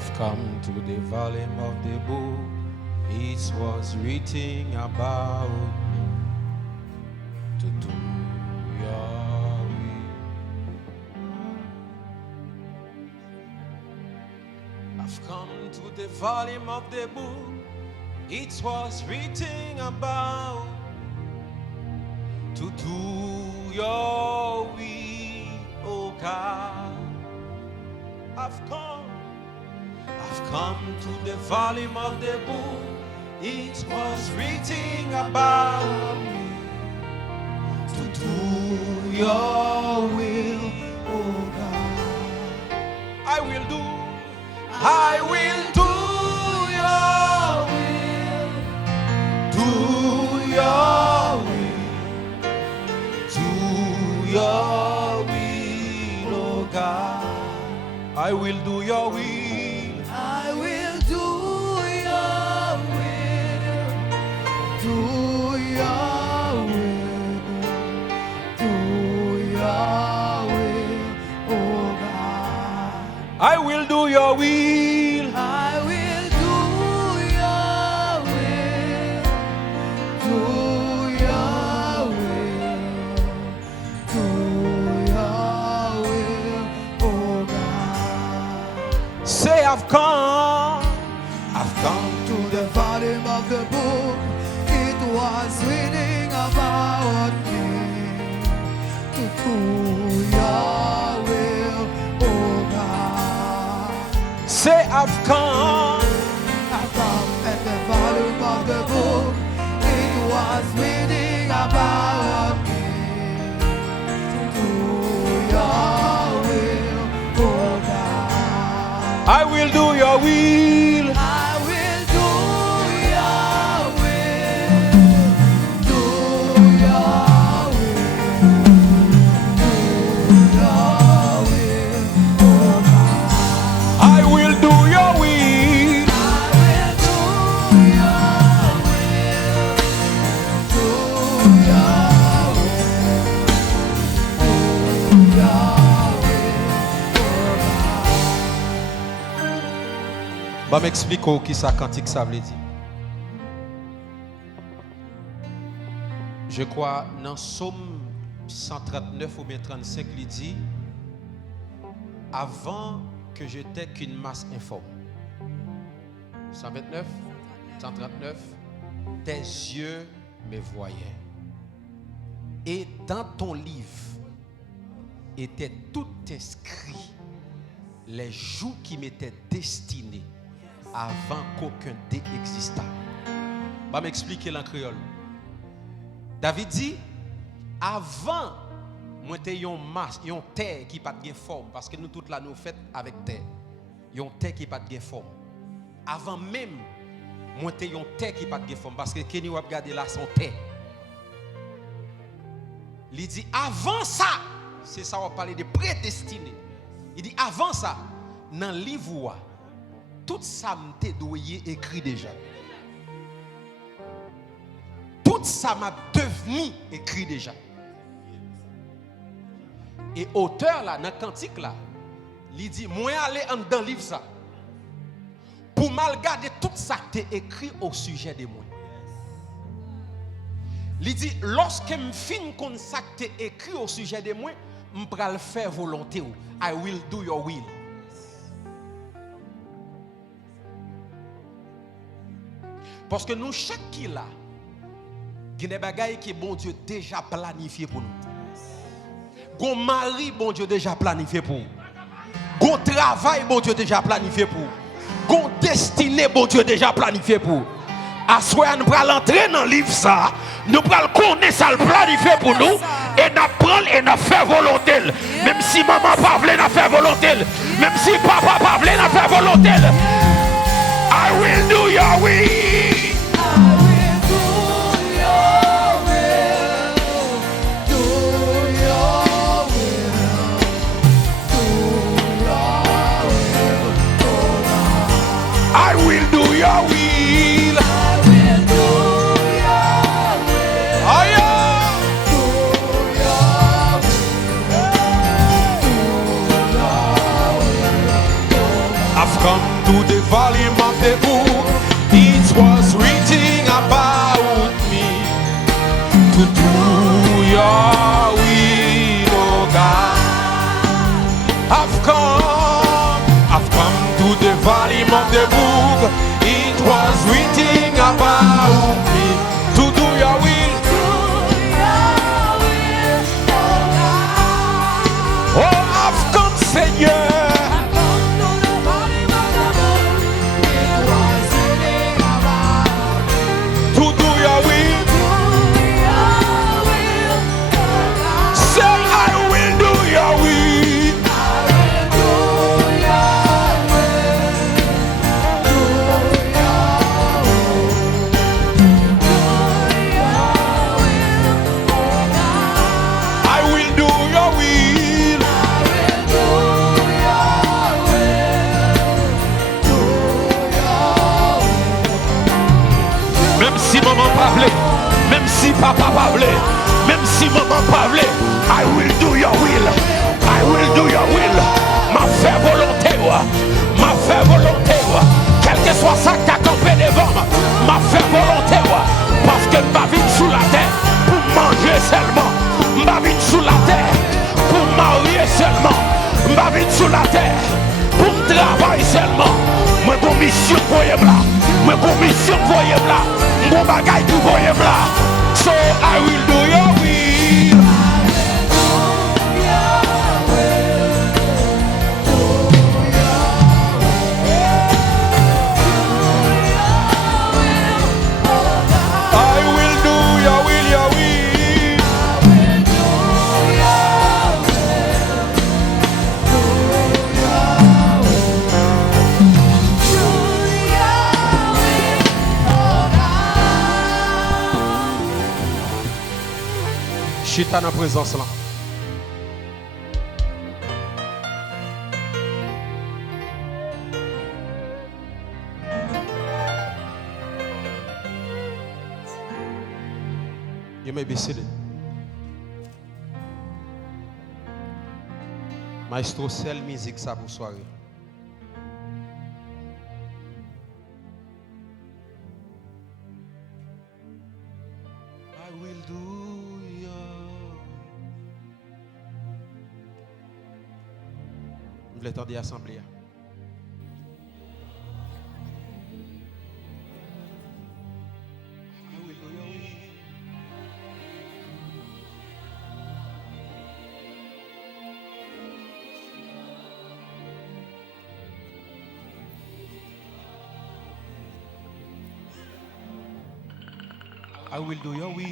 I've come to the volume of the book. It was written about me to do your will. I've come to the volume of the book. It was written about to do your will, oh God. I've come to the volume of the book. It was written about me to do your will, oh God. I will do your will, do your will, oh God. I will do your will. I will do your will. Do your will. Do your will, oh God. I will do your will. I will do your will. Do your will. Do your will, oh God. Say I've come To the volume of the book, it was reading about me. To do your will, oh God. Say I've come At the volume of the book, it was reading about me. To do your will, oh God. I will do your will. I will do your will. Do your will. Do your will, oh God. I will do your will. I will do your will. Do your will. Do your will, oh God. Bah m'explique qui ça cantique ça veut dire. Je crois dans Psaume 139 ou bien 35 il dit avant que j'étais qu'une masse informe. 129 139 tes yeux me voyaient et dans ton livre était tout inscrit les jours qui m'étaient destinés avant qu'aucun dé existât. Je vais m'expliquer en créole. David dit, avant, moi j'étais une masse, une terre qui n'a pas de forme, parce que nous toutes là nous faits avec terre. Une terre qui n'a pas de forme. Avant même, moi j'étais une terre qui n'a pas de forme, parce que Kenny va regarder là son terre. Il dit, avant ça, c'est ça on va parler de prédestiné. Il dit, avant ça, dans le livre, tout ça m'était doué écrit déjà. Tout ça m'a devenu écrit déjà. Et auteur là, dans le cantique là, il dit, moi aller dans le livre ça, pour mal garder tout ça qui est écrit au sujet de moi. Il dit, lorsque je finis comme ça qui est écrit au sujet de moi, je vais le faire volonté. I will do your will. Parce que nous, chaque qui là, il y a des bagailles que bon Dieu déjà planifié pour nous. Gon mari, bon Dieu déjà planifié pour. Gon travail, bon Dieu déjà planifié pour. Gon destinée, bon Dieu déjà planifié pour. À soi, nous allons entrer dans le livre ça. Nous allons connaître ça, le planifié pour nous. Et nous prendre et nous faire volonté. Même si maman pas voulait nous faire volonté. Même si papa pas voulait nous faire volonté. I will do your will. I will do your will. I will do your will. Oh yeah. Do your will. Do your will. I've I've come to the volume of the book. It was written about me to do your will, oh God. I've come to the volume of the book. It was written about me to do your will. Oh, I've come, Seigneur. To do your will. Say, I will do your will. I will do your will. Même si maman pas voulait, même si papa pas voulait, même si maman pas voulait, I will do your will. I will do your will. Ma fait volonté, ma fait volonté, quel que soit ça qui a campé devant moi, ma fait volonté, parce que ma vie sous la terre pour manger seulement, ma vie sous la terre pour marier seulement, ma vie sous la terre pour travailler seulement. Moi pour mission voyez là, moi pour mission voyez là, mon bagage du voyez là. So I will do your will. I will do your will, your will. Chita dans la présence là. You may be seated. Maestro, seule musique ça pour soirée. I will do your. Vous voulez attendre l'assemblée? I will do your will. I will do your will.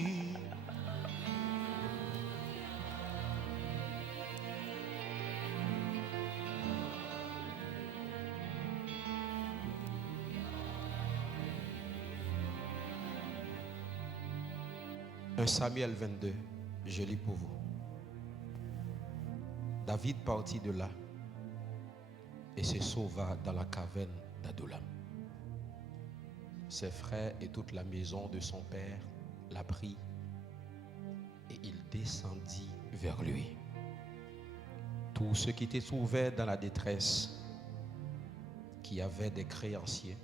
Un Samuel 22, je lis pour vous. David partit de là et se sauva dans la caverne d'Adullam. Ses frères et toute la maison de son père la prit et il descendit vers lui. Tous ceux qui étaient trouvés dans la détresse, qui avaient des créanciers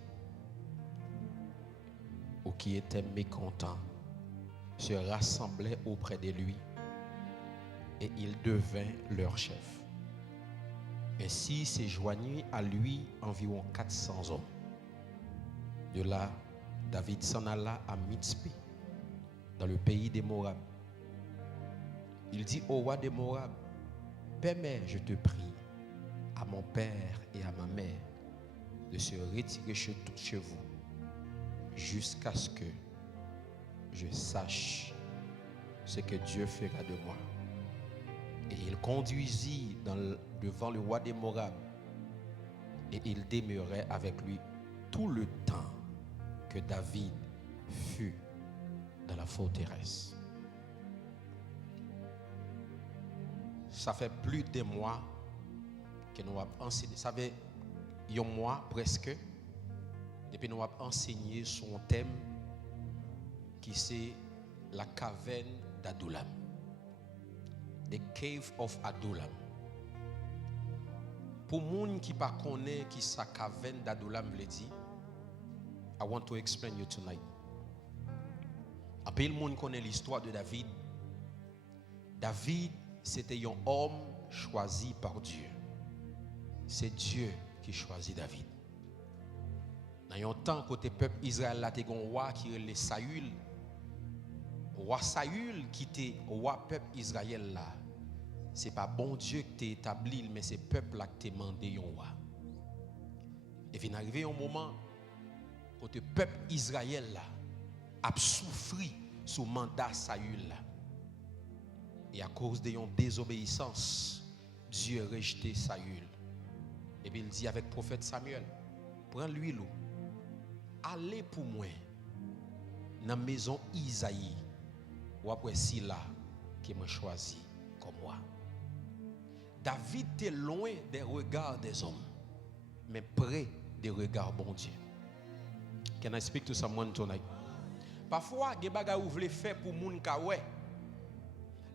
ou qui étaient mécontents, se rassemblaient auprès de lui et il devint leur chef. Ainsi se joignit à lui environ 400 hommes. De là, David s'en alla à Mitzpé, dans le pays des Moab. Il dit au roi des Moab, permets, je te prie, à mon père et à ma mère de se retirer chez vous jusqu'à ce que je sache ce que Dieu fera de moi. Et il conduisit devant le roi des Moab et il demeurait avec lui tout le temps que David fut dans la forteresse. Ça fait plus de mois que nous avons enseigné. Ça fait un mois presque depuis que nous avons enseigné son thème qui c'est la caverne d'Adullam. The cave of Adullam. Pour moun qui pas connaît qui sa caverne d'Adulam veut dire, I want to explain you tonight. Après le monde connaît l'histoire de David. David, c'était un homme choisi par Dieu. C'est Dieu qui choisit David. Dans un temps, côté peuple Israël, là, il y a un roi qui est Saül. Roi Saül qui était roi peuple Israël là. Ce n'est pas bon Dieu qui t'a établi, mais c'est le peuple là qui t'a demandé un roi. Et vient arriver un moment où le peuple Israël là a souffert sous mandat Saül là. Et à cause de une désobéissance, Dieu a rejeté Saül. Et puis il dit avec le prophète Samuel, prends l'huile, allez pour moi dans la maison Isaïe, ou après si là qui m'a choisi comme moi. David était loin des regards des hommes, mais près des regards bon Dieu. Can I speak to someone tonight? Parfois, des bagages vous voulez faire pour moun ka wè.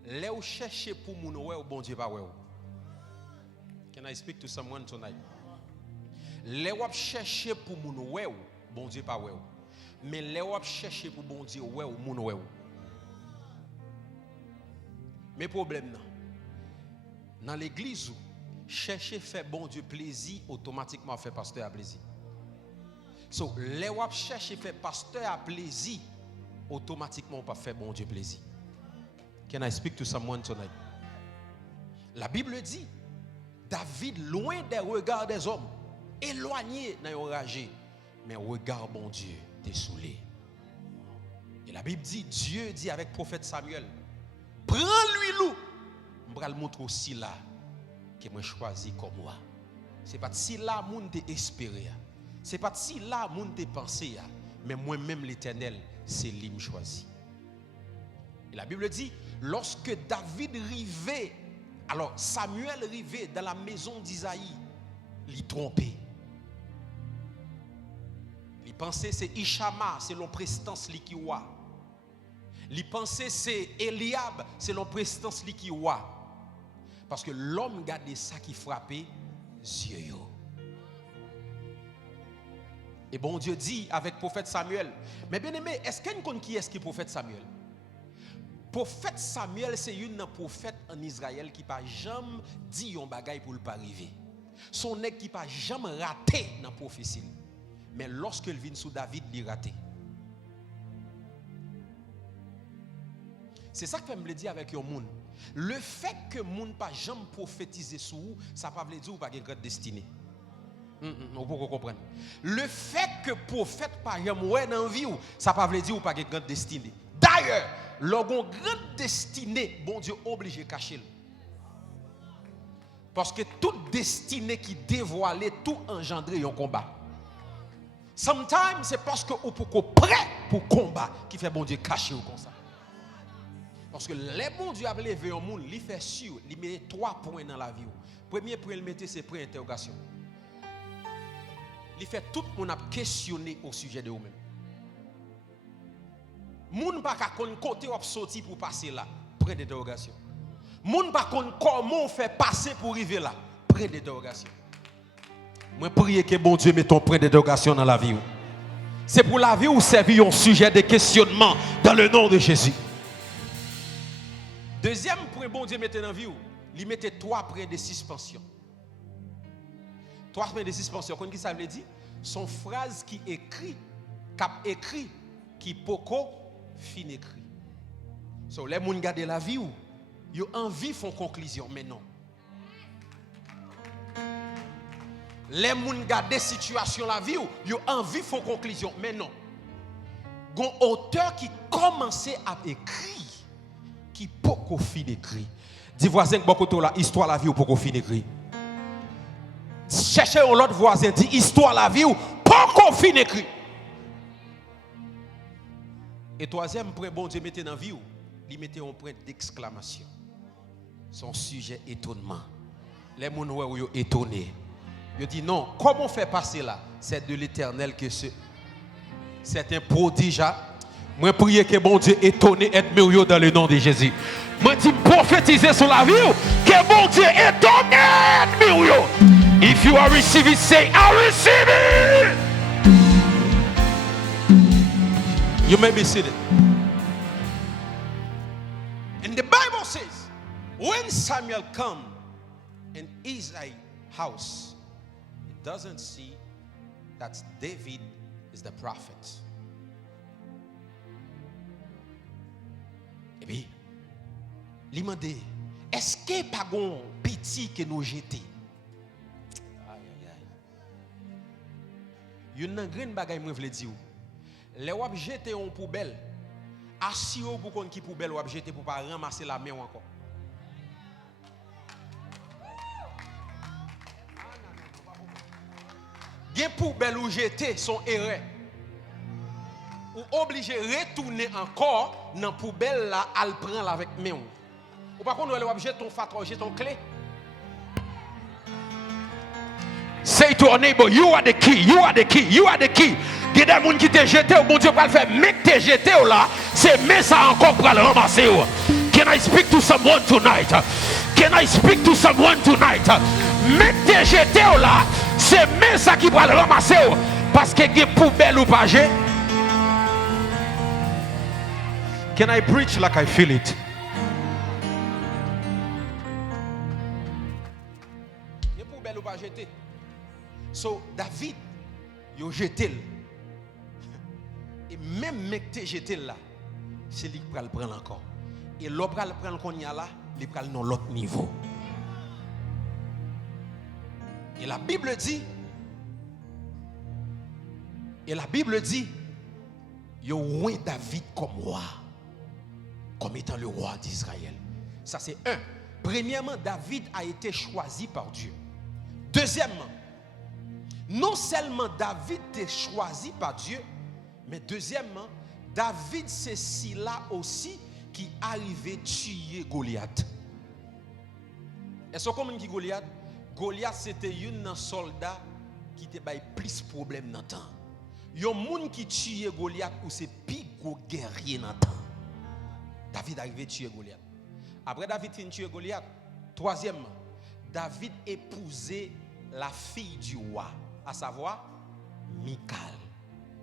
Lè ou chercher pour moun wè ou bon Dieu pas wè. Can I speak to someone tonight? Lè ou chercher pour moun wè ou bon Dieu pas wè. Mais lè ou chercher pour bon Dieu wè ou moun wè. Mais problème nan. Dans l'église, chercher faire bon Dieu plaisir, automatiquement fait pasteur à plaisir. So, les wap chercher faire pasteur à plaisir, automatiquement pas faire bon Dieu plaisir. Can I speak to someone tonight? La Bible dit, David loin des regards des hommes, éloigné dans un ragé, mais regard bon Dieu désoulé. Et la Bible dit, Dieu dit avec le prophète Samuel, prends-lui loup. Je vais le montrer aussi là que moi choisi comme moi. C'est pas si là moun te espéré. C'est pas si là moun te pensé. Mais moi-même l'Éternel, c'est lui qui choisi. Et la Bible dit, lorsque David rivait, alors Samuel rivait dans la maison d'Isaïe, il trompé. Il pensait c'est Ishama, c'est l'omprestance li qui wa. Il pensait c'est Eliab, c'est l'omprestance li qui wa. Parce que l'homme gardait ça qui frappait Dieu. Et bon Dieu dit avec le prophète Samuel, mais bien aimé, est-ce qu'il y a une qui est le prophète Samuel? Prophète Samuel, c'est une prophète en Israël qui n'a jamais dit un bagage pour ne pas arriver. Son nègre qui n'a jamais raté dans la prophétie. Mais lorsqu'il vient sous David, il a raté. C'est ça que je me dire avec un monde. Le fait que moun pas jamais prophétiser sur vous, ça pas veut dire ou pas une grande destinée. On peut comprendre. Le fait que prophète pas jamais ouais dans vie ou, ça pas veut dire ou pas une grande destinée. D'ailleurs, lorsqu'on grande destinée, bon Dieu obligé de cacher. Parce que toute destinée qui dévoile tout engendrer un combat. Sometimes c'est parce que ou pour prêt pour combat qui fait bon Dieu cacher ou comme ça. Parce que les bons Dieu a levé un monde, il fait sûr, il met 3 points dans la vie. Premier point, il mettait ses points d'interrogation. Il fait tout le monde a questionné au sujet de vous-même. Moun pas qu'à côté ou sorti pour passer là, point d'interrogation. Moun pas comment on fait passer pour arriver là, point d'interrogation. Moi prie que bon Dieu mette ton point d'interrogation dans la vie. C'est pour la vie ou servir un sujet de questionnement dans le nom de Jésus. Deuxième point, bon Dieu mettait dans la vie, il mettait 3 points de suspension. 3 points de suspension, qu'est-ce que ça veut dire? Son phrase qui écrit, qui poko fin écrit. So, les gens regardent la vie, ils ont envie de faire conclusion, mais non. Les gens regardent la situation la vie, ils ont envie de faire conclusion, mais non. Il y a un auteur qui commençait à écrire. Qui poko fin écrit. Dis voisin que beaucoup la histoire la vie ou poko fin écrit. Cherchez un autre voisin dit histoire la vie ou poko fin écrit. Et troisième point bon Dieu mettait dans vie ou il mettait un point d'exclamation. Son sujet étonnement. Les gens sont étonnés. Ils disent non, comment faire passer là? C'est de l'Éternel que c'est un prodige. Moi prie que bon Dieu étonné être merveilleux dans le nom de Jésus. Moi dis prophétiser sur la vie que bon Dieu étonné être merveilleux. If you are receiving, say, I receive it. You may be seated. And the Bible says, when Samuel come in Isaiah's house, it doesn't see that David is the prophet. Et puis, il m'a dit, est-ce que pas gon petit que nous jeter? Aïe aïe aïe. Une grande bagaille moi vle dire. Les wap jeter en poubelle. Assis pour qu'on qui poubelle wap jeter pour pas ramasser la main encore. Gen poubelle ou jeter son erreur. Ou obligé retourner encore dans poubelle là, al prendre avec main. Ou par contre, on va jeter ton fatro, jeter ton clé. Say to your neighbor, you are the key, you are the key, you are the key. Il y a des gens qui te jeté, bon Dieu va le faire, mais te jeté là, c'est mais ça encore pour le ramasser. Can I speak to someone tonight? Can I speak to someone tonight? Mais te jeté là, c'est mais ça qui va le ramasser parce que il y a poubelle ou pas jeter. Can I preach like I feel it? Il y a poubelle ou pas jeter. So David, il a jeté. Et même mec te jeté là, c'est lui qui va le prendre encore. Et l'autre va le prendre qu'on y a là, il va le dans l'autre niveau. Et la Bible dit, il y a David comme roi, comme étant le roi d'Israël. Ça c'est un. Premièrement, David a été choisi par Dieu. Deuxièmement, non seulement David est choisi par Dieu, mais deuxièmement, David c'est celui-là aussi qui arrivait tuer Goliath. Est-ce qu'on dit Goliath? Goliath c'était un soldat qui était plus de problèmes dans le temps. Il y a un monde qui tue Goliath ou c'est plus gros guerrier dans le temps. David arrivait à tuer Goliath. Après David finit tuer Goliath. Troisièmement, David épousait la fille du roi, à savoir Michal.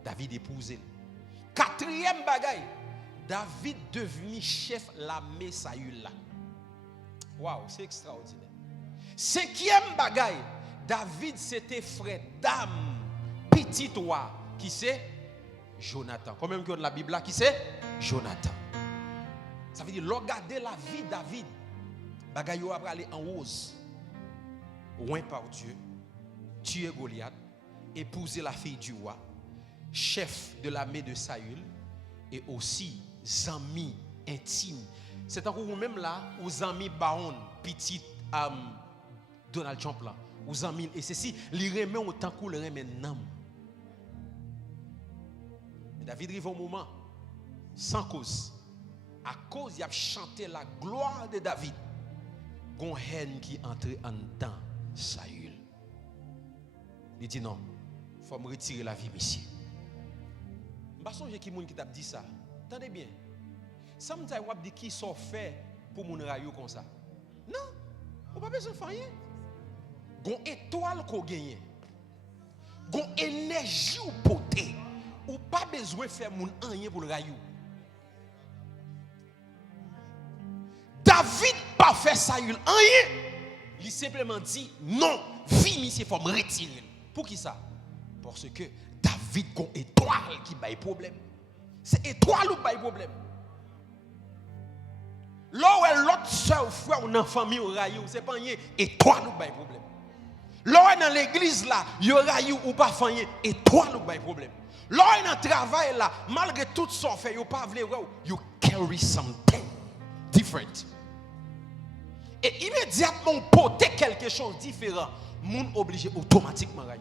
David épousait. Quatrième bagaille, David devenu chef l'armée Saül là. Waouh, c'est extraordinaire. Cinquième bagaille, David c'était frère d'âme, petit roi, qui c'est Jonathan. Quand même que dans la Bible là, qui c'est Jonathan. Ça veut dire, regardez la vie de David. Bagaille yo après aller en rose. Oint par Dieu, tuer Goliath, épouser la fille du roi, chef de l'armée de Saül et aussi amis intimes. C'est encore vous-même là, aux amis baron, petit Donald Trump là, aux amis et ceci, les remet autant que le remet nam. David arrive au moment sans cause. À cause il a chanté la gloire de David. Gon haine qui entre en temps Saül. Il dit non, il faut me retirer la vie monsieur. Je ne sais pas qui t'a dit ça. Attendez bien. Sometimes on dit qui sont fait pour mon rayon comme ça. Non, on pas besoin de faire rien. Gon étoile qu'on gagne. Gon énergie ou beauté. Ou pas besoin de faire mon rien pour le rayon. David pas fait Saül rien. Il simplement dit non, vie monsieur faut me retirer. Pour qui ça? Parce que David a une étoile qui baille problème. C'est étoile ou baille problème. Là où l'autre soeur frère ou dans famille au rayon, c'est pas rien étoile ou baille problème. Là où dans l'église là, yo rayon ou pas rien étoile ou baille problème. Là où dans le travail là, malgré tout ce qu'on fait, yo pas vle you carry something different. Et immédiatement porter quelque chose de différent, moun obligé automatiquement rayon.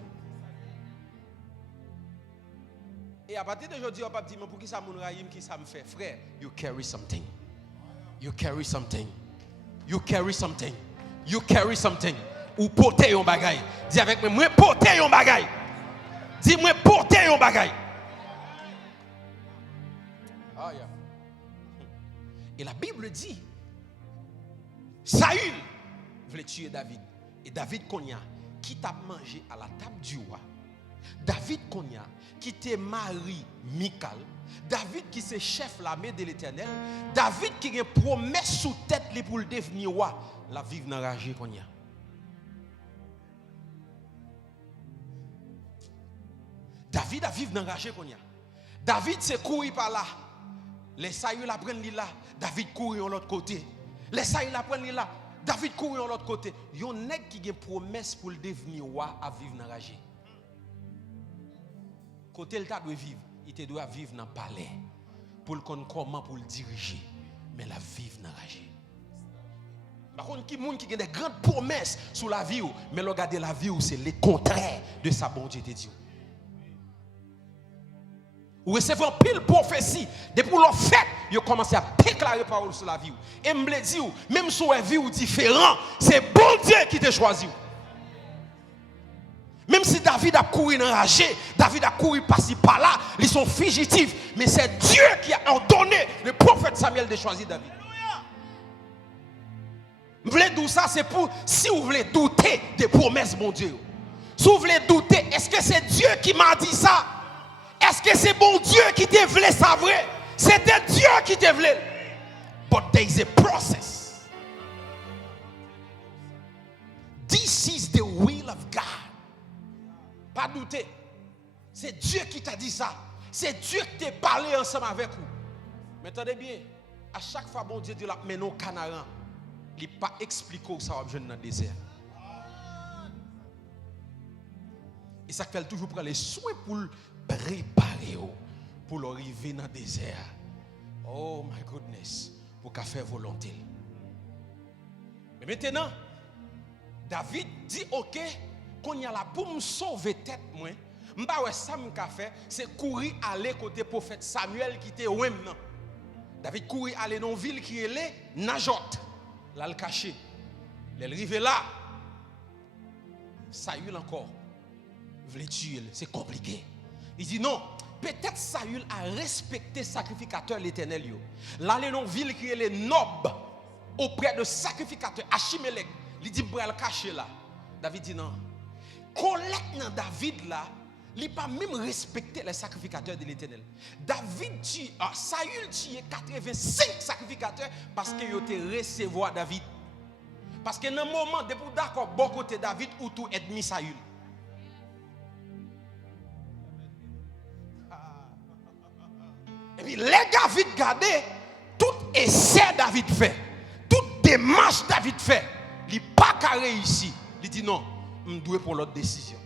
Et à partir d'aujourd'hui, on va dire pour qui ça moun rayon, qui ça me fait, frère, you carry something. You carry something. You carry something. You carry something. Ou porter un bagay. Dis avec moi, moi porter un bagay. Dis moi porter un bagay. Ah yeah. Et la Bible dit Saül voulait tuer David. Et David, qu'on y a, qui t'a mangé à la table du roi. David Konya, qui était mari Michal. David qui c'est chef l'armée de l'Éternel. David qui a une promesse sous tête pour le devenir roi. La vive dans rage Konya. David a vivre dans rage Konya. David c'est courir par là. Les Saül apprennent là. David courir de l'autre côté. Les Saül apprennent là. David courir de l'autre côté. Yon nèg qui a une promesse pour le devenir roi à vivre dans rage. Côté le tas doit vivre, il te doit vivre dans le palais pour le connaître comment pour le diriger, mais la vivre dans la vie. Par contre, qui monde qui a des grandes promesses sur la vie, mais regarder la vie c'est le contraire de sa bonté de Dieu. Ou recevez pile prophétie, depuis le fait, il commence à déclarer parole sur la vie. Et me dit même sur une vie différente, c'est bon Dieu qui t'a choisi. Même si David a couru enragé, David a couru par-ci par-là, ils sont fugitifs. Mais c'est Dieu qui a ordonné le prophète Samuel de choisir David. Vous voulez dire ça, c'est pour, si vous voulez douter des promesses, mon Dieu. Si vous voulez douter, est-ce que c'est Dieu qui m'a dit ça? Est-ce que c'est bon Dieu qui te voulait ça vrai? C'était Dieu qui te voulait. But there is a process. This is the will of God. Pas douter. C'est Dieu qui t'a dit ça. C'est Dieu qui t'a parlé ensemble avec vous. Mais attendez bien. À chaque fois, bon Dieu dit là, mais non, canaran. Il n'a pas expliqué où ça va venir dans le désert. Et ça fait toujours prendre les soins pour le préparer, pour arriver dans le désert. Oh my goodness. Pour qu'à faire volonté. Mais maintenant, David dit ok. Qu'on y a là pour me sauver tête moi, m'pa ouais ça m'ka fait, c'est courir aller côté prophète Samuel qui était ouem nan. David courir aller dans ville qui est Najot. Là le caché. Il arrive là. Saül encore voulait tuer, c'est compliqué. Il dit non, peut-être Saül a respecté sacrificateur l'Éternel yo. Là les dans ville qui est Nob auprès de sacrificateur Achimelech, il dit m'pa le cacher là. David dit non. Collecte dans David là, il n'a pas même respecté les sacrificateurs de l'Éternel. David tue, Saül tue 85 sacrificateurs parce qu'il a recevoir David. Parce que dans un moment, depuis d'accord, bon côté David ou tout ennemi Saül. Et puis les David gardé, tout essai David fait, toute démarche David fait, il n'a pas réussi. Il dit non. Je dois pour l'autre décision.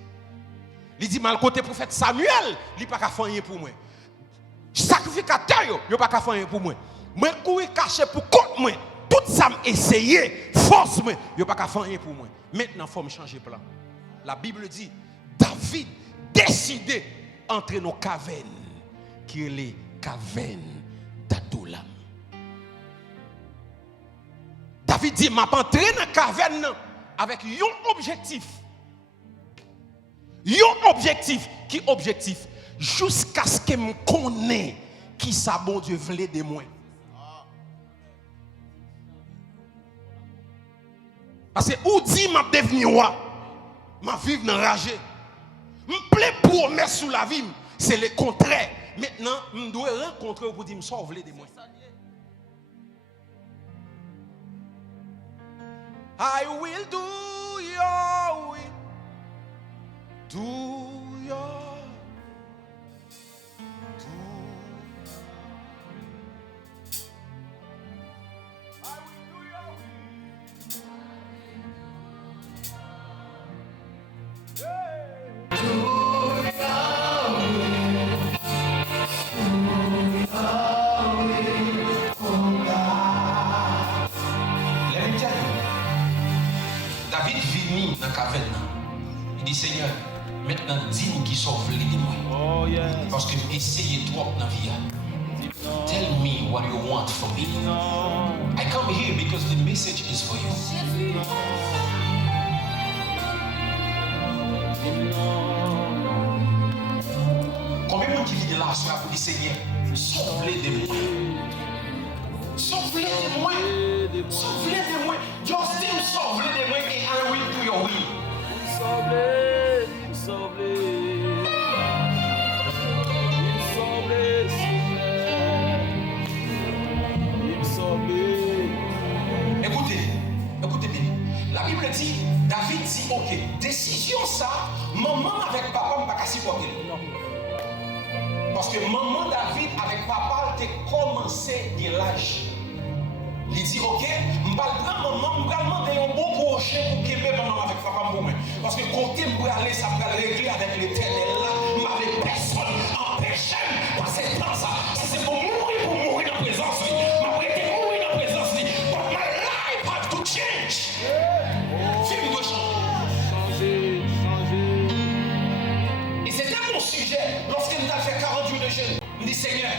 Il dit mal côté prophète Samuel, il n'a pas faire rien pour moi. Sacrificateur, il n'a pas faire rien pour moi. Moi courir caché pour contre moi. Tout ça m'a essayé, force moi, il n'a pas faire rien pour moi. Maintenant il faut me changer plan. La Bible dit David décidé entrer dans cavernes qui est les cavernes d'Adullam. David dit m'a entré dans la caverne avec un objectif. Un objectif. Qui objectif? Jusqu'à ce que je connaisse qui ça bon Dieu voulait de moi. Parce que où dit m'a devenu roi, m'a vivre dans rage. Me plaît promesse sous la vie, c'est le contraire. Maintenant, je dois rencontrer pour dire me sauver de moi. I will do your will. Do your do. I will do your will. Yeah. Do your will. Oh God. Let me tell you. David vit dans la caverne. Il dit Seigneur, maintenant dis-nous qui sauve les démons. Oh yes. Parce que essayez trop dans la vie. Tell me what you want from me. I come here because the message is for you. Combien de gens qui vivent là soir pour dire Seigneur, sauve les démons. Sauve les démons. Sauve les démons. Just still sauve les démons and I will do your will. Écoutez bien. La Bible dit, David dit, ok, décision ça, maman avec papa ne pas supporter. Parce que maman David avec papa a commencé de l'âge. Il dit, ok, je vais prendre maman, je vais demander un bon projet pour qu'il me maman avec papa pour moi. Parce que côté je vais aller, ça va régler avec l'éternel là, mais avec personne empêche de passer dans ça. C'est pour mourir dans la présence. Je vais mourir dans la présence. But my life has to change. Film doit changer. Et c'était mon sujet lorsque nous avons fait 40 jours de jeûne. Je me dis, Seigneur,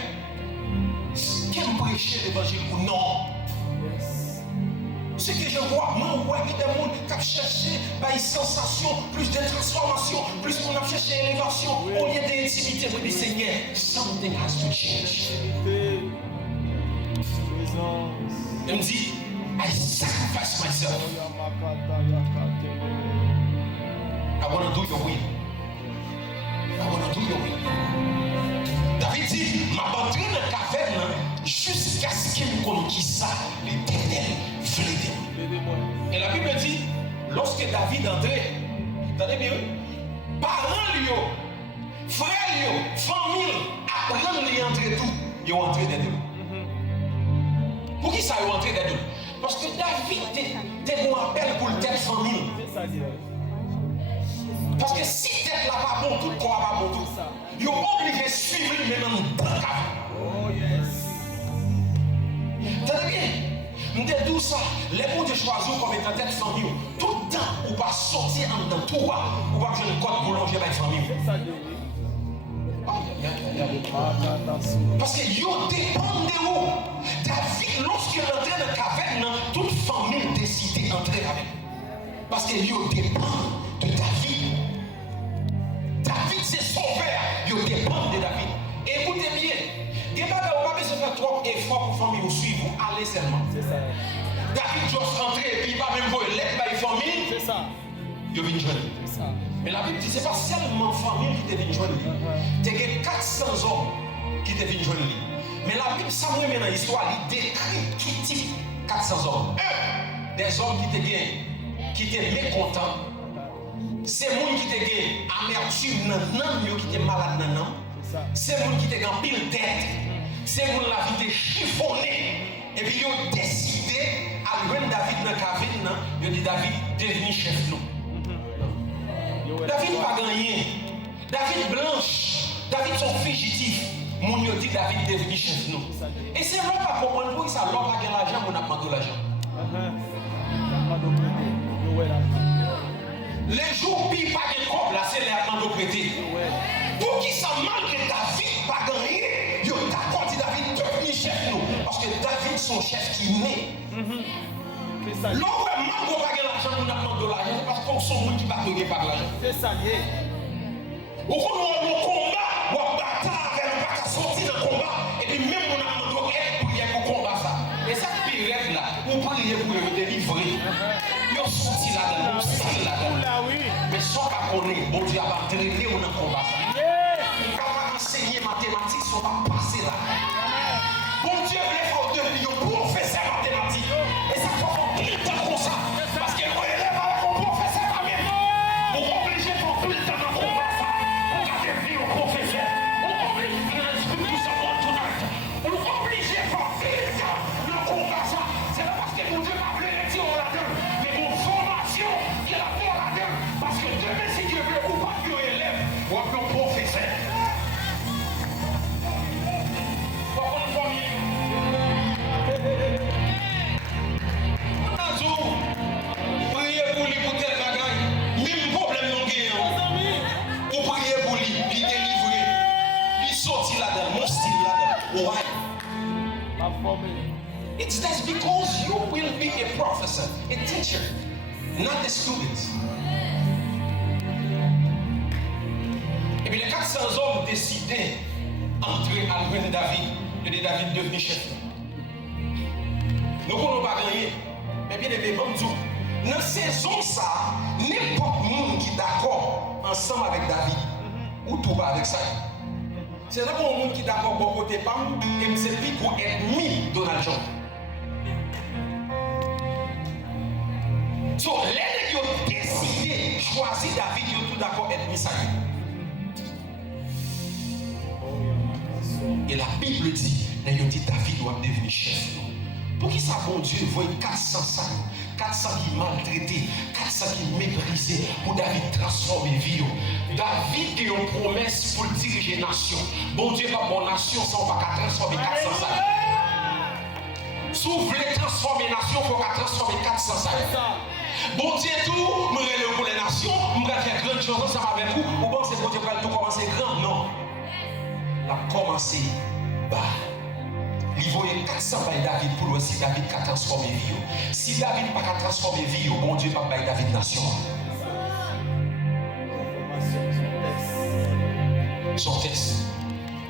qu'est-ce que prêcher l'évangile ou non? Ce que je vois, moi, il y a des gens qui ont cherché une sensation, plus de transformation, plus qu'on a cherché élévation, au lieu d'intimité. Je dis, Seigneur, something has to change. Il me dit, I sacrifice myself. I want to do your will. I want to do your will. David dit, m'abandonne dans la caverne jusqu'à ce qu'il me connaisse qui ça, l'éternel voulait. Et la Bible dit, lorsque David entrait, attendez bien, parents, frères, famille, apprendre à entrer tout, ils ont entré dedans. Pour qui ça ils ont entré dedans? Parce que David était un appel pour le tête famille. Parce que si tête là pas bon, tout corps pas bon tout. Ils sont obligés de suivre maintenant dans le cas. Oh yes. Tenez bien, nous disons tout ça, les mots de choisir comme étant tête famille, tout le temps, on va sortir en dedans, tout va, on va jouer une côte boulanger avec famille. Parce que yo dépend de vous. David, lorsqu'il entrait dans la caverne, toute famille décidait d'entrer avec. Parce que yo dépend de David. David c'est sauveur, yo dépend de David. Écoutez bien, il n'y a pas besoin de faire trop d'efforts pour famille ou suivre, vous allez seulement. C'est ça. David doit rentrer et puis il va même voir l'aide par les familles. C'est ça. Il vient joindre. C'est ça. Mais la Bible dit, ce n'est pas seulement famille qui te vient joindre. Il y a 400 hommes qui te viennent joindre. Mais la Bible, ça me met dans l'histoire, il décrit qui type 400 hommes. Des hommes qui te gagnent, qui te mécontents. C'est les gens qui te gagnent amertume, qui te malade. C'est les gens qui te gagnent pile tête. C'est les gens qui te chiffonné. Et puis ils ont décidé à joindre David dans la cabine. Ils ont dit, David, devenez chef nous. David pas gagné. David blanche. David sont fugitifs. Mon yo dit David devenu chef nous. Et c'est là pas comprendre pour ça l'homme pas gagner l'argent, on a demandé l'argent. Les jours pis pas de corps là, c'est les demande prêter. Pour qui ça manque que David pas gagné, yo d'accord dit David devenu chef nous parce que David son chef qui naît. L'homme manque pas gagner l'argent, on a demandé l'argent parce qu'on sont monde qui pas gagner par l'argent. C'est ça lié. Au combat, on bataille avec pas qu'à sortir dans le combat et puis même on a demandé aide pour prier pour combat ça. Et ça période là, on prier pour le délivrer. Yo sorti là dedans, sorti là dedans. Mais soit qu'à connaître, bon Dieu a traîné on a combat ça. Quand on va enseigner mathématiques, on va passer là. Bon Dieu voulait faire de professeur mathématiques. Et ça faut faire tout le temps comme ça. Parce que on élève avec un professeur quand même. On est obligé de faire tout le temps dans le combat ça. On va devenir un professeur. On est obligé de faire tout ça pour tout le temps. On est obligé de faire tout le temps dans le combat ça. C'est là parce que mon Dieu m'a appelé les tirs là-dedans. Mais mon formation, il a fait là-dedans. Parce que demain, si Dieu veut, ou pas que élève, ou un professeur. Priez pour lui pour tel bagaille. Même problème non gagnant. Vous priez pour lui, il délivrer. Il sortit là-dedans, mon style là-dedans. Why? It's that's because you will be a professor, a teacher, not the students. Et puis les 400 hommes décidaient d'entrer à l'ouest de David. Et de David devenu chef. Nous ne pouvons pas gagner. Mais bien aimé, bon Dieu, Dans saison ça, n'importe monde qui est d'accord ensemble avec David, ou tout va avec ça. C'est là qu'on monde qui est d'accord bon côté PAM, et c'est plus pour ennemi Donald Trump. So, les gens qui ont décidé, choisi David, ils ont tout d'accord ennemi ça. Et la Bible dit, ils ont dit David doit devenir chef. Pour qui ça, bon Dieu, voit 400 ça, 400 qui maltraités, 400 qui méprisés, pour David transformer vie. David qui a une promesse pour diriger la nation. Bon Dieu, pas mon nation, ça va pas transformer 400 ça. Si vous voulez transformer la nation, il faut transformer 400 ça. Bon Dieu, tout, nous relève pour les nations, nous allons faire grande chose ensemble avec vous. Ou bon, c'est bon Dieu, tout commencer grand. Non. La commencer bas. Il voyait 400 par David pour le si David a transformé vie. Si David n'a pas transformé vie, bon Dieu pas par David nation. Son texte.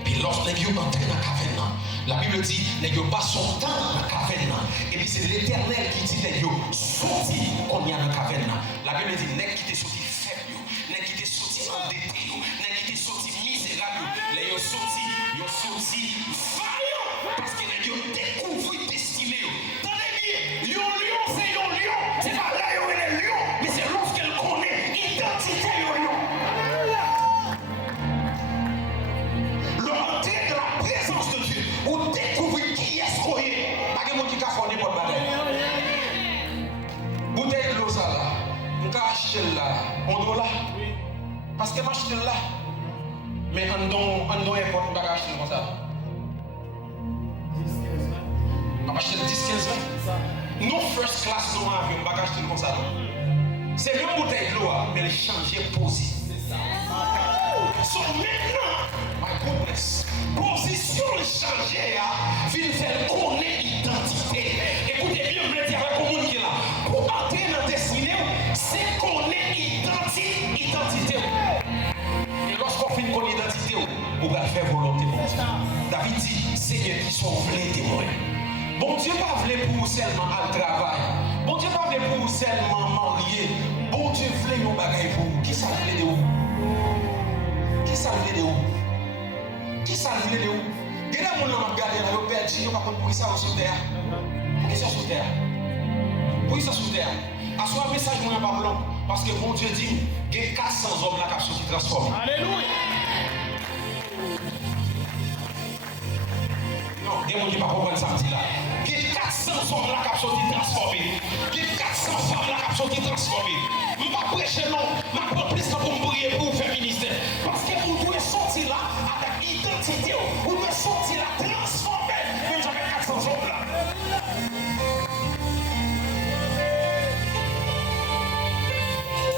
Puis lorsque les gens entrent dans la caverne, la Bible dit les gens passent son temps dans la caverne. Et puis c'est l'Éternel qui dit les gens sortis qu'on y a dans la caverne. La Bible dit les qui étaient sortis faibles, les qui étaient sortis endettés, les qui étaient sortis misérables, les gens sortis vaillants. Parce que les gens découvrent destinée. Tenez bien, un lion c'est un lion. C'est pas là où il est lion, mais c'est lorsqu'elle connaît l'identité du lion. L'entrée de la présence de Dieu, ou découvrir qui est-ce qu'on est. Pas que moi qui a fondé pour le balai. Bouteille de l'eau ça là, on peut acheter là, on doit là. Parce que m'acheter là. Mais on doit importer, on va acheter comme ça. On va acheter 10-15 ans. Nos first class, nous avions pas acheter comme ça. C'est même bouteille de l'eau, mais elle change de position. So maintenant, my goodness, position changée, vient faire connaître l'identité. Écoutez bien, je vais dire avec le monde qui est là. Pour entrer dans la destinée, c'est connaître l'identité. Et lorsqu'on fait une identité, on va faire volonté pour Dieu. David dit, Seigneur, qui sont vrais témoins. Bon Dieu pas voulu pour seulement à travail. Bon Dieu pas voulu pour seulement marier. Bon Dieu voulait un bagage pour vous. Qui ça voulait de vous? Qui ça voulait de vous? Qui ça voulait de vous? Il y a des gens qui ont regardé, ils ont perdu, ils n'ont pas compris ça sous terre. Pour qui ça sous terre? Pour qui ça sous terre? À soi, message, moi, pas blanc. Parce que bon Dieu dit, il y a 400 hommes là qui sont transformés. Alléluia! Non, il y a des gens qui ne peuvent pas comprendre ça. Il y a 400 hommes là qui sont transformés. Il y a 400 femmes là qui sont transformées. Je ne vais pas prêcher non, je ne vais pas plus pour me prier pour faire ministère. Parce que vous devez sortir là avec l'identité. Vous devez sortir là transformé. Même j'avais 400 hommes là.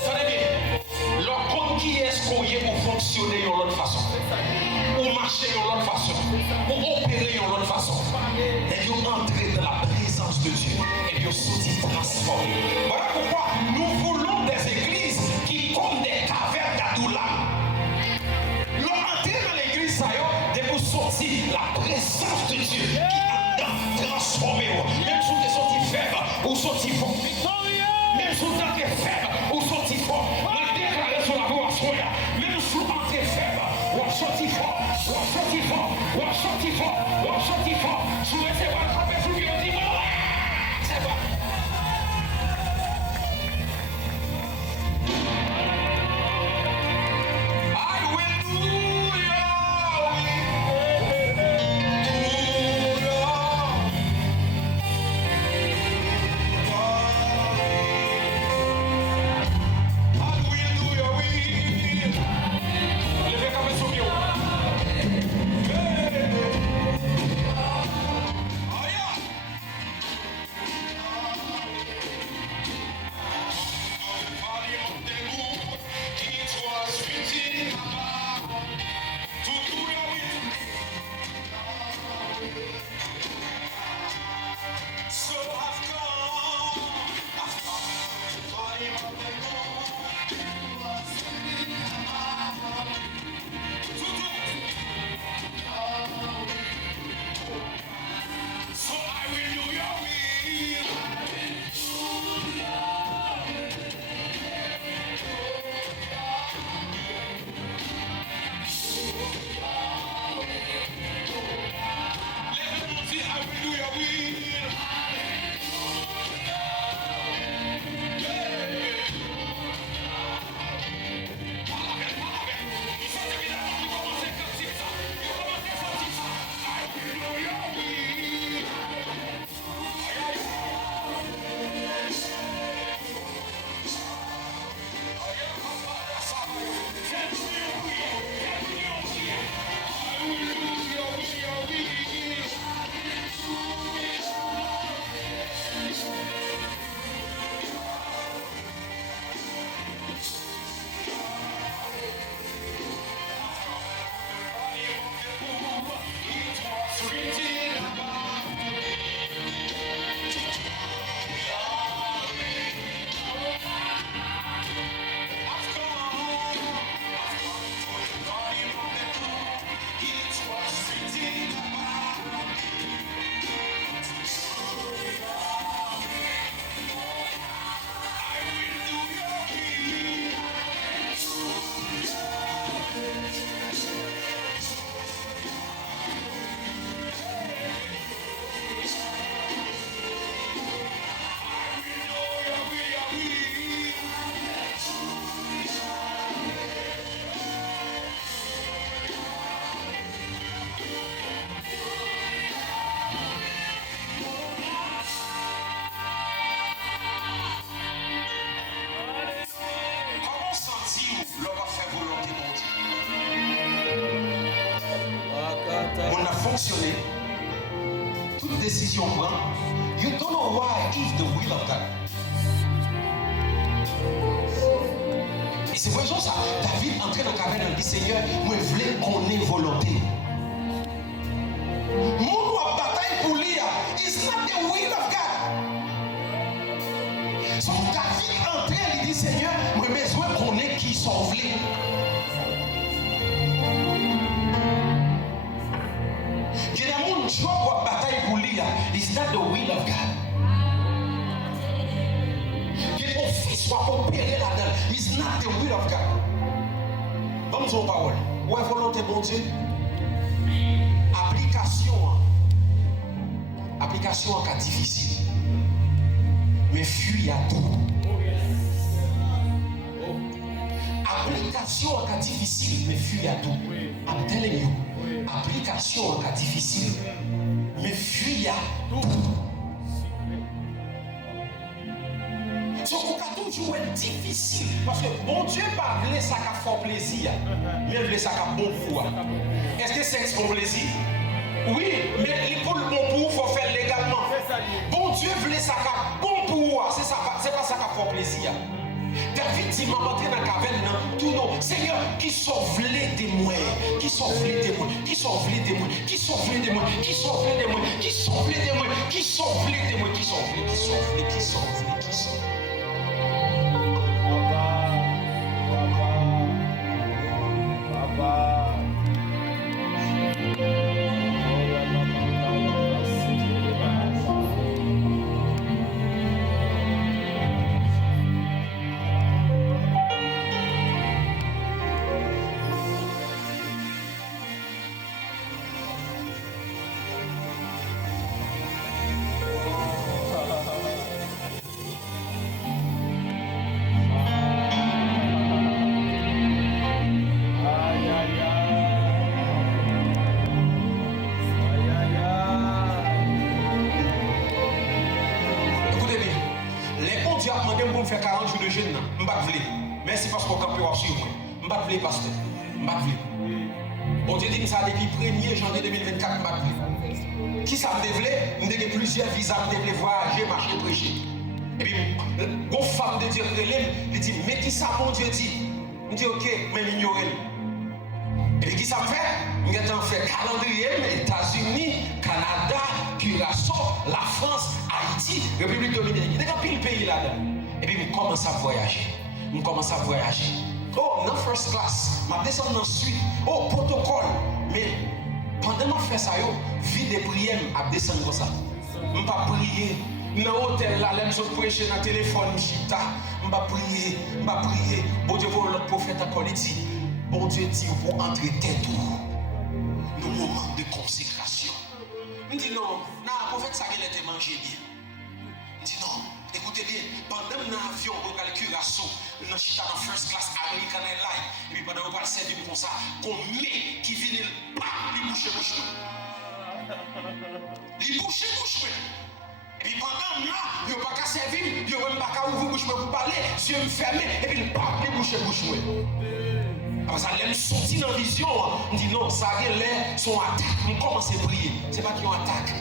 Tenez bien, leur compte qui est-ce qu'on y est pour fonctionner de l'autre façon, ou marcher de l'autre façon, ou opérer de l'autre façon. Et ils ont entré dans la présence de Dieu et ils ont sorti transformés. Voilà pourquoi nous voulons des églises qui comme des cavernes d'Adoula. Leur entrée dans l'église, ça y est, de vous sortir la présence de Dieu qui a transformé. Même si vous êtes sortis faibles ou sortis forts. Même si vous êtes faible ou sorti fort, la déclarer sur la voie soya. Même si vous êtes faible ou sorti fort, ou sorti fort, ou sorti fort, ou sorti fort, si vous êtes attrapé sous le dit c'est pas. On a fonctionné. Toute décision prend. You don't know why it's the will of God. Et c'est pour ça David entrait dans la caverne et dit Seigneur, moi je veux qu'on ait volonté. Mon bataille pour lui, it's not the will of God. So David entrait et dit Seigneur, moi je besoin qu'on ait qui sauve lui. Il y a des gens qui ont bataille pour lui, it's not the will of God. Soit opéré là-dedans. It's not the will of God. Vamos aux paroles. Où est volonté bon Dieu? Application en cas difficile. Mais fuis à tout. Application en cas difficile, mais fuis à tout. I'm telling you. Application en cas difficile, mais fuis à tout. Ce qu'on a toujours est difficile parce que bon Dieu pas voulu ça qui fait plaisir, mais voulu ça qui bon pour. Est-ce que c'est bon plaisir? Oui, mais pour le bon pour, il faut faire légalement. Bon Dieu voulait ça qui bon pour, c'est pas ça qui fait plaisir. David dit, maman, dans la caverne, tout non, Seigneur, qui sauve les témoins, qui sauve les témoins, qui sauve les témoins, qui sauve les témoins, qui sauve les témoins, qui sauve les témoins, qui sauve les témoins, qui sauve les, qui sauve les, qui sauve les, qui sauve les. Faire 40 jours de jeûne, je ne pas voulu. Merci parce qu'on peut voir sur moi. Je ne pas voulu, pasteur. Je ne pas voulu. Bon Dieu dit ça depuis 1er janvier 2024, je ne pas voulu. Qui ça me développe? Je me plusieurs visas, je me voyager, marcher, prêcher. Et puis, une femme de Dieu elle dit, mais qui ça mon Dieu dit? Je dis, ok, mais l'ignorer. Et puis, qui ça me fait? Je fait calendrier, États-Unis, Canada, Curaçao, la France, Haïti, République Dominicaine. Il y a pile pays là-dedans. Et puis, je commence à voyager. Oh, dans first class, je descends dans suite. Oh, protocole. Mais pendant que je fais ça, vie de prière, je descends comme ça. Je ne vais pas prier. Dans l'hôtel, là, je vais prêcher dans le téléphone, je vais prier. Bon Dieu, pour l'autre prophète, il dit, bon Dieu dit, pour entrer tête dans le moment de consécration. Je dis non, le prophète, ça, il était mangé bien. Je dis non. Écoutez bien, pendant que l'avion au Curaçao, dans la first class American Airlines, et puis pendant que vous servir comme ça, qu'on met qui vient les boucher bouche. Les boucher bouche. Et puis pendant là, il n'y a pas qu'à servir, il n'y a même pas qu'à ouvrir bouche pour parler, yeux me fermés, et puis il parle les boucher bouche. Parce que ça l'aime sortir dans la vision, on dit non, ça a l'air son attaque, on commence à prier. C'est pas qu'ils ont attaque.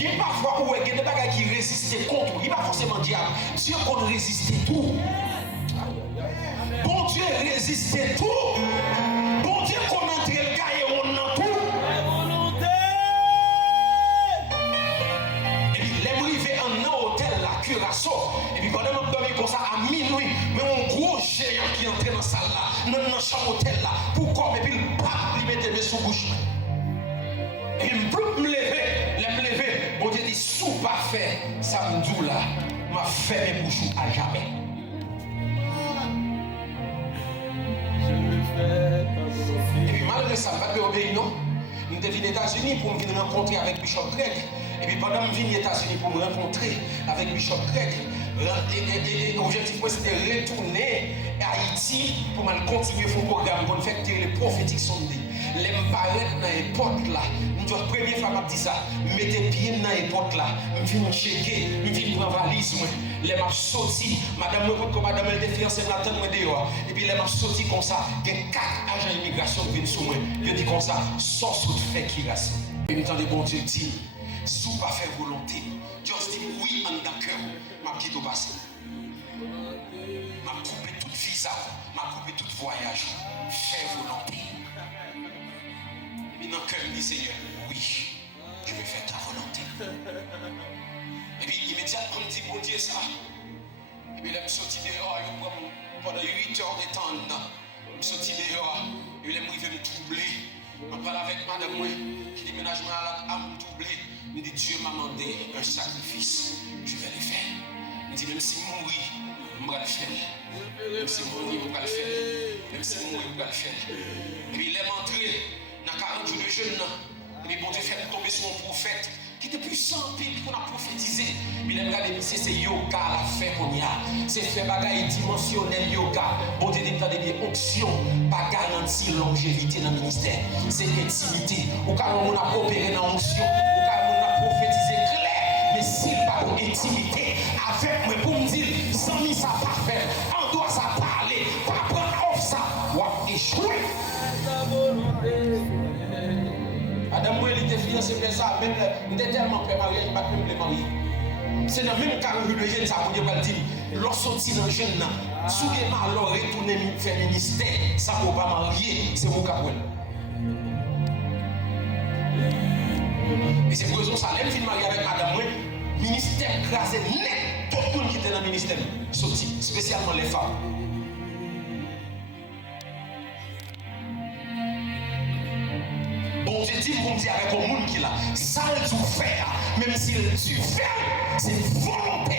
Il y a parfois où il y a des bagages qui résistent contre, il n'y a pas forcément diable. Dieu qu'on résiste tout. Bon Dieu résiste tout. Bon Dieu qu'on entre le gars et on a tout. Et puis les arrivés en un hôtel, la Curaçao. Et puis pendant que je dormais comme ça à minuit, mais un gros géant qui entrait dans la salle là, dans la chambre hôtel là, pourquoi? Et puis il mettait mes sous-bouches. Et il me lever. Bon Dieu dit, sous pas fait, ça me dit là, m'a fait mes bouchons à jamais. Et puis malgré ça, je ne vais pas obéir, non. Je suis venu aux États-Unis pour me rencontrer avec Bishop Greg. Et puis pendant que je suis venu aux États-Unis pour me rencontrer avec Bishop Greg, l'objectif c'était de retourner à Haïti pour continuer le programme pour faire les prophétiques sondées. Les paraître dans l'époque là, la première fois que je dis ça, mettez pied dans l'époque là, je viens checker, je viens prendre valise. les m'a sorti, madame quand madame elle était fiancée m'attend moi dehors et puis les m'a sorti comme ça, il y a 4 agents d'immigration qui viennent sur moi. Je dis comme ça, sans sous fait qui reste. Et me tendez bon Dieu dit, sous pas faire volonté. Dieu dit oui en dans cœur, m'a quitté au passé. M'a coupé tout visa, m'a coupé tout voyage, faire volonté. Et puis dans le cœur, il dit Seigneur, oui, je vais faire ta volonté. Et puis immédiatement, il dit bon Dieu ça. Et puis là, je suis sorti dehors, pendant 8 heures de temps, je suis sorti dehors, et là, je me troubler. Je parle avec madame, qui déménagement à me troubler. Il dit Dieu m'a demandé un sacrifice, je vais le faire. Il dit même si je mourir, je vais le faire. Même si je mourir, je vais le faire. Même si je mourir, je vais le faire. Et puis il est entré dans 40 jours de jeûne. Et puis bon Dieu fait tomber sur un prophète qui était puissant, puis qu'on a prophétisé. Mais il a regardé, c'est yoga la fait qu'on y a. C'est fait bagaille dimensionnel yoga. Bon Dieu dit des options, pas garantie longévité dans le ministère. C'est intimité. Ou quand on a opéré dans l'onction, ou quand on a prophétisé clair, mais s'il pas d'intimité avec moi pour me dire, sans mis ça pas faire, on doit ça parler, pas prendre off ça, ou à échouer. Adam Moué, il était fiancé, mais ça, même, il était tellement prêt à marier, il ne pas même les marier. C'est dans le même cas où le jeune, ça pour dire, lorsqu'on sortit dans le jeune, soudainement, alors retourner faire ministère, ça ne peut pas marier, c'est mon cas. Et c'est pour raison ça, même si je marie avec Adam Moué, ministère crasé net, tout le monde qui était dans le ministère, sorti, spécialement les femmes. Bon Dieu dit pour me dire avec un monde qui là, ça le tout faire, même si le tu fais, c'est volonté.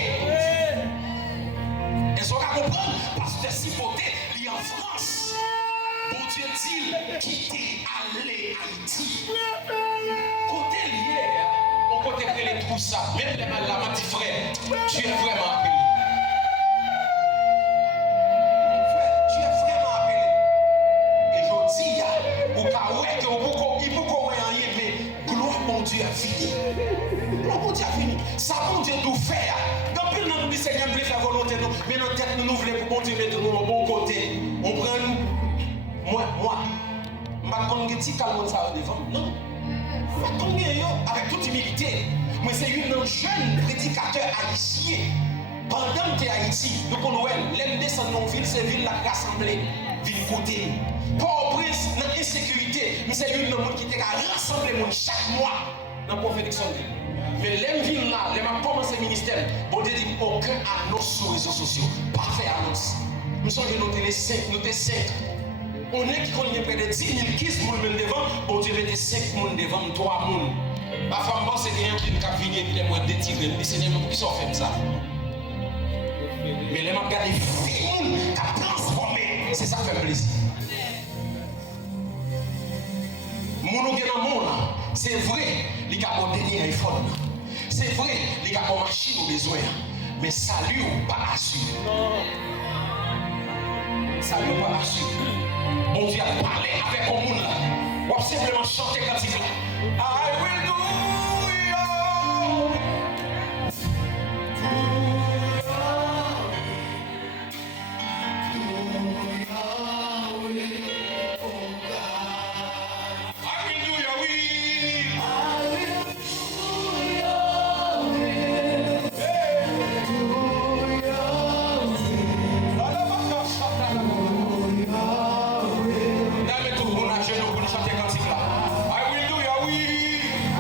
Et ça va comprendre, parce que si côté, il est en France. Bon Dieu dit, quitter, aller Haïti. Côté lié, on côté les tout ça, même les mal là, ma petit frère, tu es vraiment appelé. Tu es vraiment appelé. Et je dis, au cas où il faut qu'on ait mais gloire mon Dieu a fini. Gloire mon Dieu a fini. Ça mon Dieu nous faire. Dans plus nous dit Seigneur, nous voulons faire volonté, mais dans tête nous voulons pour bon Dieu mettre nous au bon côté. On prend nous. Moi, je ne sais pas comment ça va devant. Non. Avec toute humilité. Mais c'est une jeune prédicateur haïtien. Pendant que Haïti, nous connaissons, l'aime descendre dans ville, c'est ville la rassemblée, ville côté. Pauvreté, dans l'insécurité, mais c'est une monde qui était rassembler chaque mois dans la prophétique. Mais l'aime ville là, l'aime a commencé le ministère. Bon Dieu dit aucun annonce sur les réseaux sociaux. Pas fait annonce. Nous sommes notés les 5, notés 5. On est qui connaît près de 10 000 15 personnes devant, bon Dieu mettez 5 personnes devant, 3 personnes. Ma femme pense que c'est un qui a fini et qui est moins détiré. Le Seigneur, qui sont fait ça. Mais les gens regardent les filles qui ont transformé. C'est ça qui fait plaisir. Mon qui est dans le monde, c'est vrai, il y a un dernier iPhone. C'est vrai, il y a une machine au besoin. Mais salut ou pas assuré. Salut ou pas assuré. Bon Dieu a parlé avec le monde là. On va simplement chanter quand il dit I will do your I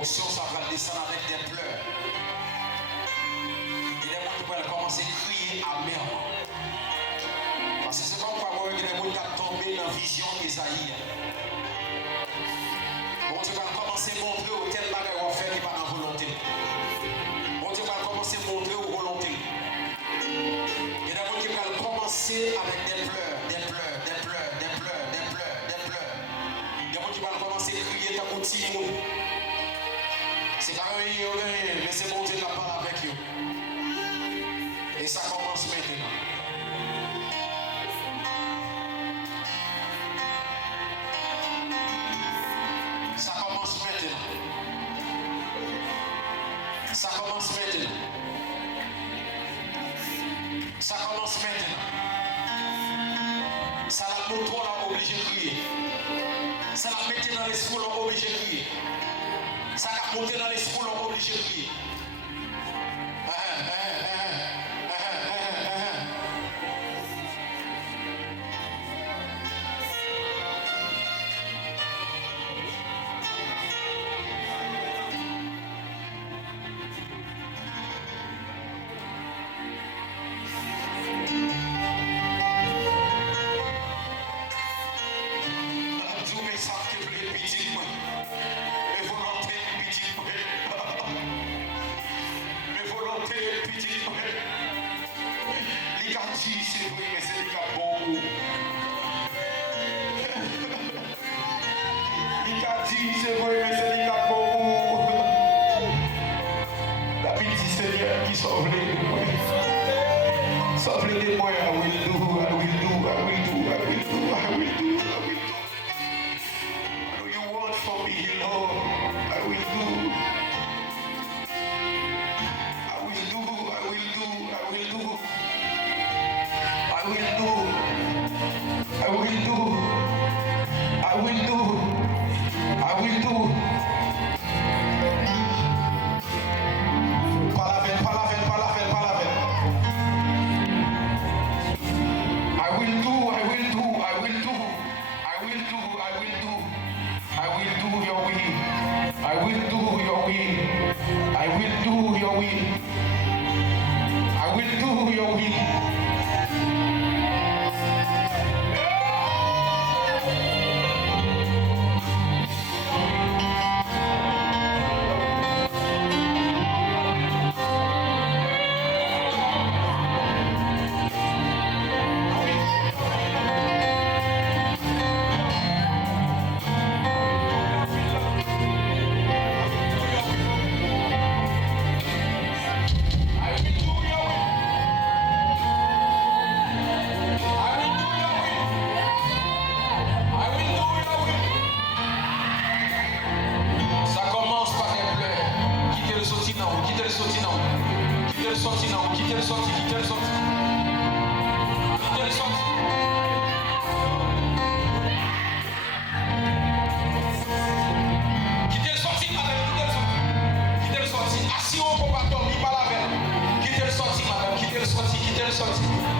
Onction, ça va descendre avec des pleurs. Et les gens qui vont commencer à crier amèrement. Parce que c'est comme quoi moi, il y a des gens qui sont tombés dans la vision d'Esaïe. Bon Dieu va commencer à montrer au tel bagage qu'on fait qui n'est pas dans la volonté. Bon Dieu va commencer à montrer aux volontés. Il y a des gens qui vont commencer avec des pleurs, des pleurs, des pleurs, des pleurs, des pleurs, des pleurs. Il y a des gens qui vont commencer à crier ta petit monde. C'est pas rien, mais c'est bon Dieu qui parle avec eux. Et ça commence maintenant. Ça commence maintenant. Ça commence maintenant. Ça commence maintenant. Ça la montre là obligé de crier. Ça la mettre dans l'esprit là obligé de crier. Ça la monter dans l'esprit là obligé de crier. Sauve-les-moi, I will do. I know you want for me, Lord. I will do. I will do. Quittez le sorti.